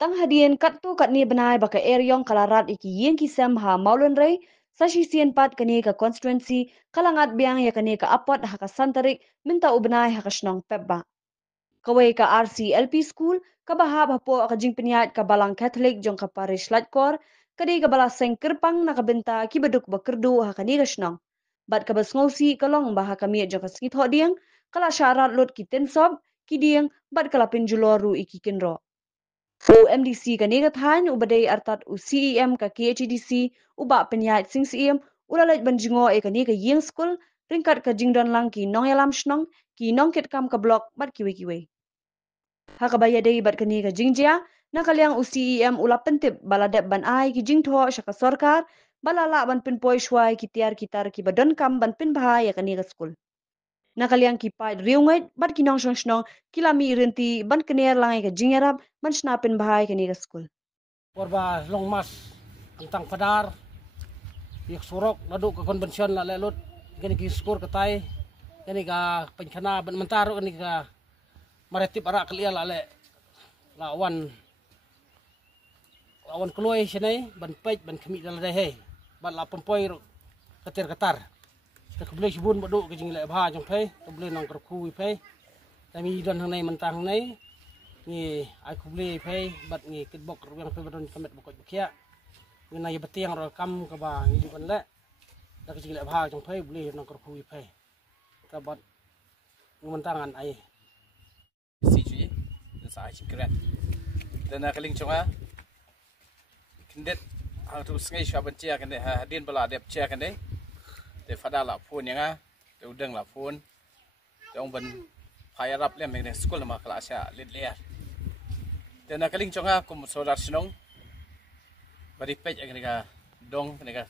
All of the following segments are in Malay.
Tang hadien kat tu kat ni benai baka eryong kalarat iki yen kisam ha maulun rei sa sien pat kani ka constituency kalangat biang ya kani ka apot ha ka santarik minta ubenai ha ka snong pebba. Kawai ka RCLP school ka bahab hapo ka jing peniat ka balang Catholic jong ka parish latkor kadi ka bala seng kerpang na ka benta ki beduk bekerdu ha kani ka snong. Bat ka basngausi kalong bah ka miet jong ka skit hodiang kala syarat lot ki tensob ki diang bat kala pinjuloru iki kinro. MDC kanigat han ubadai artat CEM ka KHDC uba penyait sing CEM ulalaj banjingo e kani ka yeng school ringkat ka jingdon lang ki nong yalam shnong ki nong ket kam ka blok bat kiwe. Ha ka bayadai bat kani ka jingjia na kalyang CEM ula pentip baladep ban ai ki jingtho syaka sorkar balala ban pinpoi shwai ki tiar kitar ki badon kam ban pin bahai ya kani ka school. Nakaliang kipai riungai bat kinong shnong kilami irenti ban kener langai ka jingerap ban snapin bahai kani ka school. Korba long mas tentang padar yak surok naduk ke konvension la lelut gani ki skor katai gani ka penkhana ban mentaro gani ka maretip arak kelia la le lawan kloy sini ban pej ban kemi dal dai he ban la pompoi katir katar ke keblei sibun badu ke jing le bha jong phei keblei nong kerku phei tami don hang nei mentang nei ni ai keblei phei bat ni kitbok ruang phei badon kamet bokot bukia ngena ye betiang ro kam ka ba ni jukan le dak jing le bha jong phei blei nong kerku phei ka bat mentangan ai si ji sa ai kret dan kaling chonga kindet hang tu sngai shaban chia kan ha din bala dep chia kan dei te fada la phone yanga te udang la phone te ong ban phaya rap lem meng school ma kelas ya lit ler te na kaling chonga kum sodar snong bari pej agni ka dong ni ka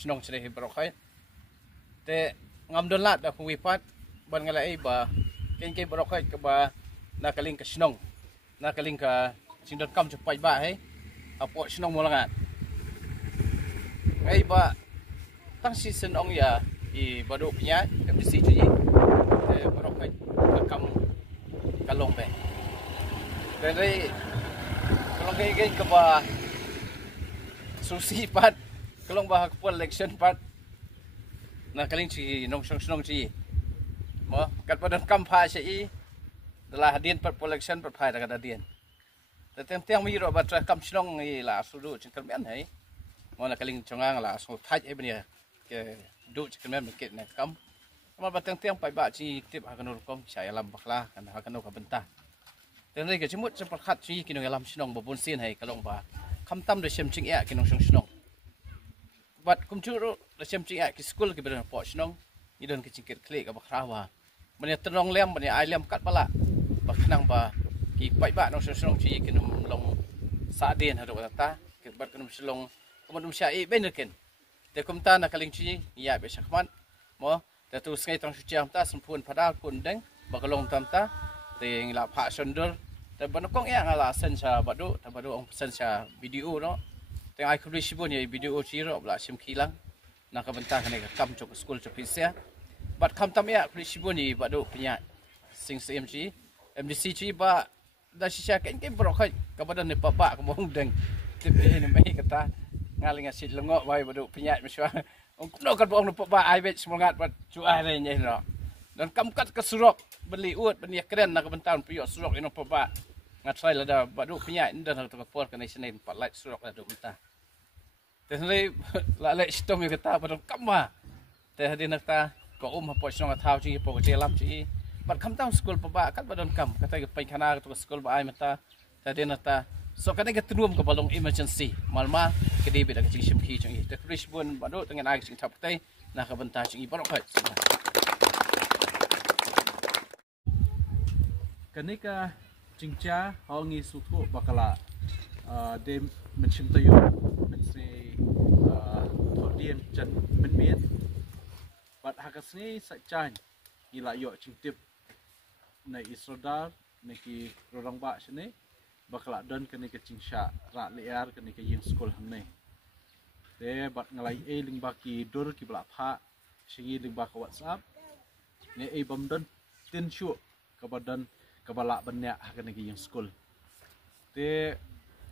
snong chre hi brokhai te ngam don lat da kuwi pat ban ngala ai ba ken ke brokhai ka ba na kaling ka snong na kaling ka sindot kam chupai ba he apo snong mo langat ai ba tang season ong ya I baduk punya MDC cuci barok kai kam kalong be dari kalong kai ke ba susi pat kalong ba ke election pat na kaling ci nong snong ci mo kat padan kam pha ci dalah hadin pat election pat phai da hadinแต่เตียงมีรถบัตรกำชนงนี่ล่ะสุดจึงกันแม่นให้มันกำลังชงงล่ะสุดท้ายไอ้เนี่ยก็ดูจึงกันแม่นมันเกิดเนี่ยกำมันบัตรเตียงไปบ้านที่ที่หากันนู่นก็ใช้ลำบักลากันหากันนู่นกับบันตาแต่ในก็สมมติจะประคัดที่กินลำชนงบบนเส้นให้กำลังบ่าคำตั้มโดยเชื่อมจิงแอะกินนงชนงบัตรคุมชื่อโดยเชื่อมจิงแอะกิสกุลกิเป็นปอชนงนี่เดินกิจิงเกิดเคลียกับบักลาว่ามันเนี่ยตรองเลี้ยมมันเนี่ยไอเลี้ยมกัดบละบักนั่งบ่าki pai ba nong song chi kinum long sa den hado ta ke bat kinum selong kemudian syai bener ken te kum ta na kaling chi ya be sakman mo te tu skai tong suciam ta sempun padal pun deng bakalong tam ta te ngila pha sondor te banokong ya ngala sen sa badu ta badu ong sen sa video no te ai khuli sibon ye video chi ro bla sim khilang na ka benta kane ka kam chok school chok sia bat kham tam ya khuli sibon ye badu punya sing CMG MDC chi ba dah sisa ken brokhai kepada ni papa kemong deng tipe ni mai kata ngaling asid lengok wai baduk penyat meswa ong no kan bong papa ai bet semangat bat cu ai re nyai ro dan kamkat ke surok beli ut benia keren nak bentan piyo surok ino papa ngatrai lada baduk penyat dan tak por kan senin pat light surok lada benta tenai la le stong kata baduk kamma te hadin ta ko hapo snong thau chi po je lam chi bat kam tang school pa ba kat badon kam kata ke pai khana to school ba ai mata tadi nata so kata ke truam ke balong emergency malma ke di bida ke ching sim khi chung i te krish bun bado tengen ai ching thap tai na ka benta ching i barok hai kanika chingcha hongi suthu bakala de menchim tayo mense thodian chan menmiet bat hakasni sachan ila yo chingtip na isrodar neki rorang ba sini bakla don kene ke cingsha ra lear kene ke yin school hamne de bat ngalai e ling ba ki dur ki bla pha singi ling ba ka whatsapp ne e bam don tin chu ka badan ka bala banya kene ke yin school de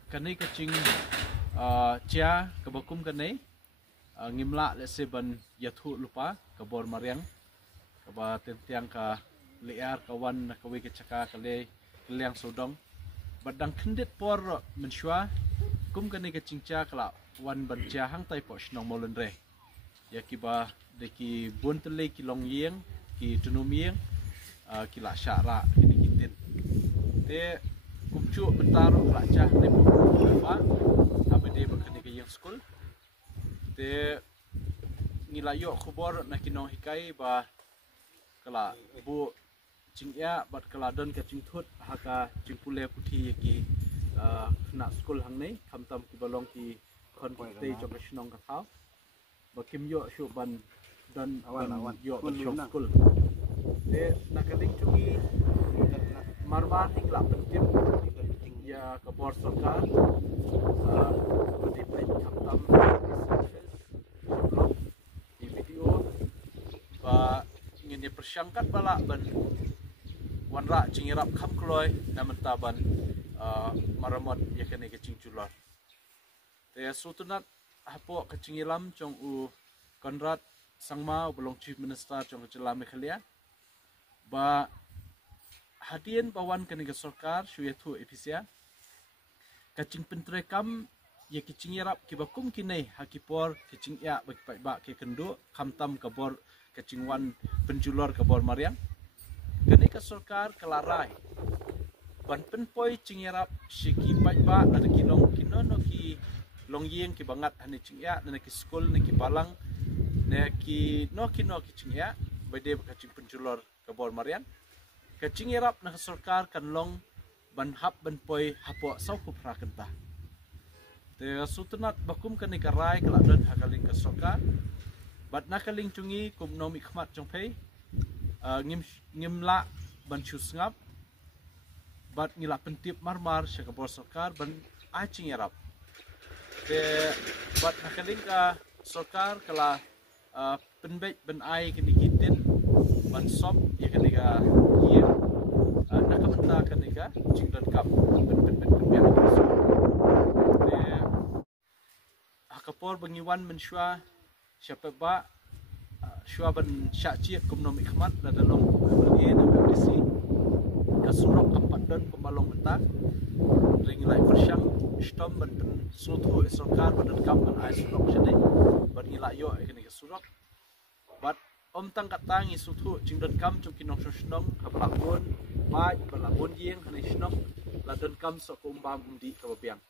kanai kacing cia kebakum kanai ngimla lese ban yathu lupa kabor mariang kaba tentiang ka liar kawan kawi kecaka kale kaliang sodong badang kendit por mensyua kum kanai kacing cia kala wan ban cia hang tai po shnong molen re ya kiba deki bun tele kilong yeng ki tunum yeng ki la syara kini kitin te kumcu mentaro la cah ne po fa habe de bakani ke yang school te ngilayo khubor na kinong hikai ba kala bu cingya bat kala don ka cingthut haka cingpule puthi ki na school hang nei khamtam ki balong ki kon te jong snong ka thau bakim yo shu ban dan awan yo ban shong school te nakaling chungi marmar hing la pentim ya kabor sarkar di baik khamtam di video ba ingin dipersangkat bala ban wanra cingirap kham kloy naman taban maramot yakane ke cingculor te sutunat hapo ke cingilam chong u Konrad Sangma belong chief minister chong jelam Meghalaya ba hadian bawan kaniga sarkar syuethu episia kacing pentrekam ye kicing yarap kibakum kinai hakipor kicing ya bagi ba ke kendu khamtam kabor kacing wan penjulor kabor mariang kaniga sarkar kelarai ban penpoi cing yarap shiki ba ada kilong kinono ki long yeng ki bangat hani cing ya na ki school na ki balang na ki no ki cing ya bade kacing penjulor kabor mariang kacing yarap na sarkar kan long ban hap ban poi hapo sau ku prakenta te sutunat bakum kan ikarai kala dan hakaling ka sarkar bat nakaling chungi kum nomi khmat jong phei ngimla ban chusngap bat ngila pentip marmar sya kabor sarkar ban acing yarap te bat nakaling ka sarkar kala penbet ban ai kini kitin ban sop ya kaniga iya nakamenta kaniga jingdan kap ben te akapor bangiwan mensyua siapa ba syua ban syaci kumnom ikhmat la dalong berye na berdisi ya surok kampat dan kumbalong mentang ring lai persyang stom ban sutu esokar ban kam ban ai surok jene ban ilayo kaniga surok bat om tang katang isutu jingdan kam chung kinong shnong hablakon mai balakon yeng hanai shnong ladan kam sok umbam umdi kababiang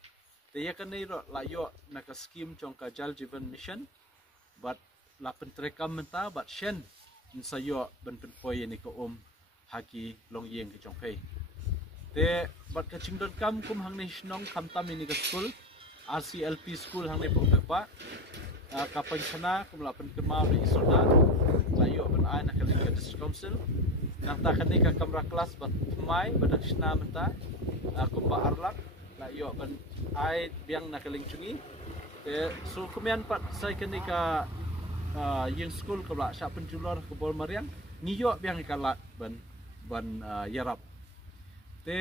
te ya kanai ro layo naka scheme chung ka jal jivan mission bat la pentrekam menta bat shen insayo ban penpoi ni ko haki long yeng ki chung phei te bat ka jingdan kam kum hang nei shnong khamtam ni ka school RCLP school hang nei pok ba kapag sana kumlapan kemau di isoda layo ban ai nak ka district council nang ta kani ka kamra kelas bat mai badak sna menta aku ba arlak layo ban ai biang nak lingchungi te so kumian pat sai kani ka yeng school kabla sya penjulor ke bol mariang ngiyo biang ka ban yarap te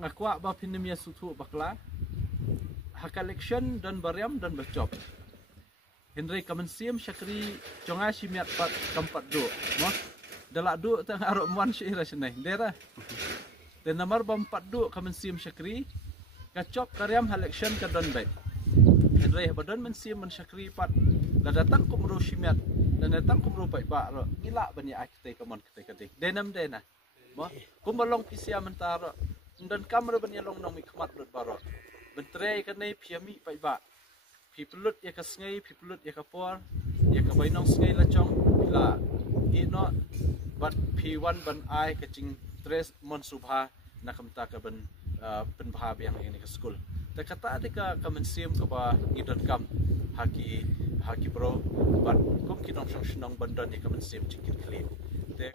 ngakwa ba pinemia sutu bakla hak election dan bariam dan berjob Henry Kamensiam Syakri Conga Simiat Pat Kampat Do mo dalak do tang arok muan syira senai dera dan nomor 4 do Kamensiam Syakri kacop karyam election ka don baik Henry badan mensiam men Syakri pat la datang kumro Simiat dan datang kumro baik ba ro gila bani akte kamon kete denam dena mo kumbalong pisia mentaro dan kamera bani long nong mikmat lut baro bentre kanai piami baik ba Pipelut ya kasngai, pipelut ya kapor, ya kabainong sngai lacong, bila ino bat P1 ban ai kacing tres mon subha nakamta ka ban penbahab yang ini ke school. Ta kata adika kamensiam ka ba ngidon kam haki bro bat kum kinong shnong bandan ya kamensiam cikit kli. Te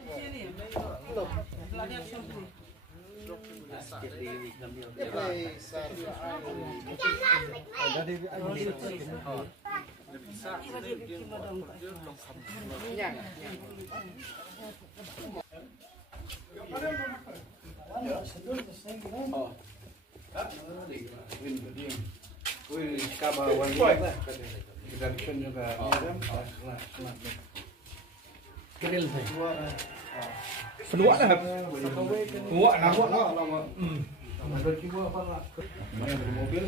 Keril saya. Seluak dah. Muak nak buat lah. Mobil